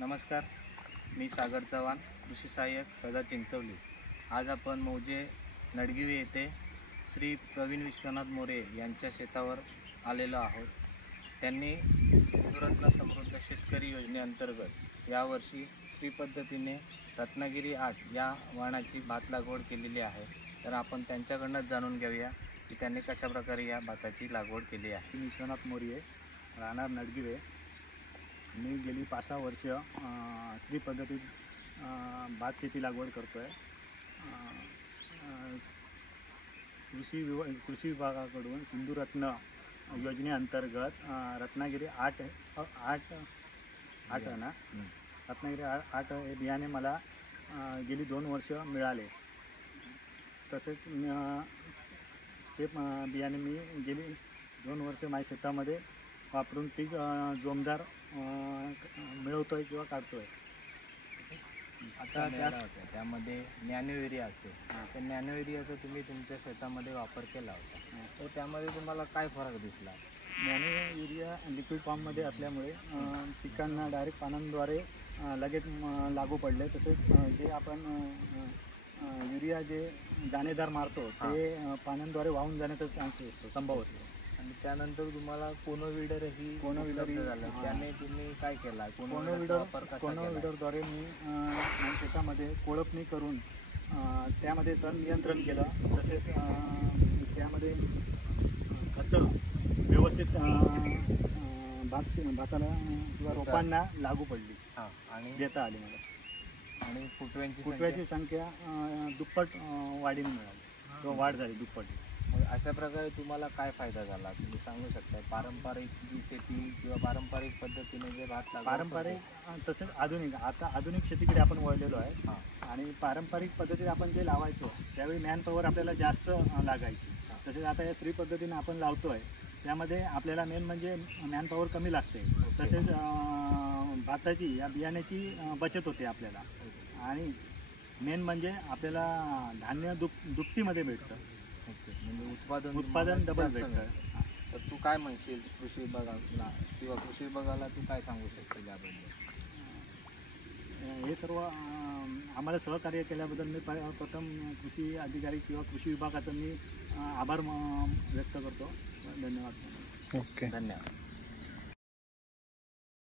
नमस्कार, मी सागर चव्हाण, कृषी सहाय्यक सदा चिंचवली। आज आपण मौजे नडगिवे येथे श्री प्रवीण विश्वनाथ मोरे यांच्या शेतावर आलेलो आहोत। त्यांनी सिंधुरत्न समृद्ध शेतकरी योजनेअंतर्गत यावर्षी श्री पद्धतीने रत्नागिरी 8 या वाणाची भात लागवड केलेली आहे। तर आपण त्यांच्याकडून जाणून घेऊया की त्यांनी कशा प्रकारे या भाताची लागवड केली आहे। विश्वनाथ मोरे, राहणार नडगिवे। मी गेली 5-6 वर्ष श्री पद्धतीत भात शेती लागवड करतो आहे। कृषी विभागाकडून सिंधुरत्न योजनेअंतर्गत रत्नागिरी 8 ना रत्नागिरी 8 हे बियाणे मला गेली 2 वर्ष मिळाले। तसेच ते बियाणे मी गेली 2 वर्ष माझ्या शेतामध्ये वापरून ती जोमदार मिळवतोय किंवा काढतोय। आता त्यामध्ये नॅनो युरिया असेल, तर नॅनो युरियाचा तुम्ही तुमच्या शेतामध्ये वापर केला होता, तर त्यामध्ये तुम्हाला काय फरक दिसला? नॅनो युरिया लिक्विड फॉर्ममध्ये असल्यामुळे पिकांना डायरेक्ट पानांद्वारे लगेच लागू पडले। तसेच जे आपण युरिया जे दाणेदार मारतो ते पानांद्वारे वाहून जाण्याचा चान्स असतो, संभव असतो। आणि त्यानंतर तुम्हाला कोनोविडर झालं, त्याने तुम्ही काय केला? कोनोविडरद्वारे मी शेतामध्ये कोळपणी करून त्यामध्ये तण नियंत्रण केलं। तसेच त्यामध्ये खतं व्यवस्थित भाताला किंवा रोपांना लागू पडली आणि देता आली मला। आणि फुटव्याची संख्या दुप्पट वाढीने मिळाली किंवा वाढ झाली दुप्पट। अशा प्रकारे तुम्हाला काय फायदा झाला तुम्ही सांगू शकता? पारंपरिक शेती किंवा पारंपरिक पद्धतीने जे भात पारंपरिक तसेच आधुनिक, आता आधुनिक शेतीकडे आपण वळलेलो आहे। आणि पारंपरिक पद्धतीने आपण जे लावायचो त्यावेळी मॅनपॉवर आपल्याला जास्त लागायची। तसेच आता या श्री पद्धतीने आपण लावतोय त्यामध्ये आपल्याला मेन म्हणजे मॅनपॉवर कमी लागते। तसेच भाताची या बियाण्याची बचत होते आपल्याला। आणि मेन म्हणजे आपल्याला धान्य दुपटीमध्ये भेटतं, म्हणजे उत्पादन डबल भेटतं। तर तू काय म्हणशील कृषी विभागाला किंवा कृषी विभागाला तू काय सांगू शकशील याबद्दल? हे सर्व आम्हाला सहकार्य केल्याबद्दल मी प्रथम कृषी अधिकारी किंवा कृषी विभागाचा मी आभार व्यक्त करतो। धन्यवाद। धन्यवाद।